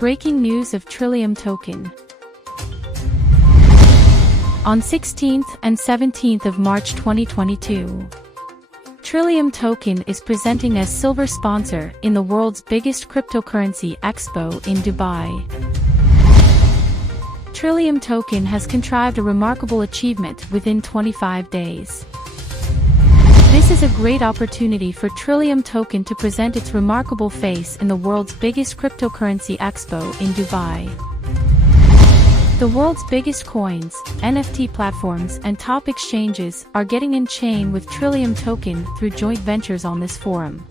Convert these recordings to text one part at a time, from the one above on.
Breaking news of Trillium token. On 16th and 17th of March 2022, Trillium token is presenting as silver sponsor in the world's biggest cryptocurrency expo in Dubai. Trillium token has contrived a remarkable achievement within 25 days. This is a great opportunity for Trillium token to present its remarkable face in the world's biggest cryptocurrency expo in Dubai. The world's biggest coins, NFT platforms and top exchanges are getting in chain with Trillium token through joint ventures on this forum.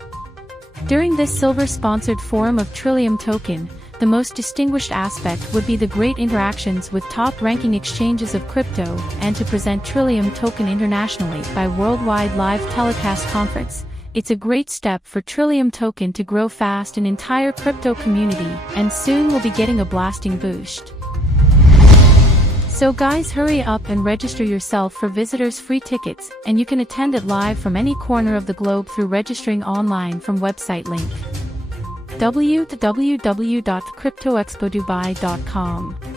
During this silver-sponsored forum of Trillium token, the most distinguished aspect would be the great interactions with top-ranking exchanges of crypto and to present Trillium token internationally by worldwide live telecast conference. It's a great step for Trillium token to grow fast in entire crypto community, and soon we'll be getting a blasting boost. So guys, hurry up and register yourself for visitors free tickets, and you can attend it live from any corner of the globe through registering online from website link www.cryptoexpodubai.com.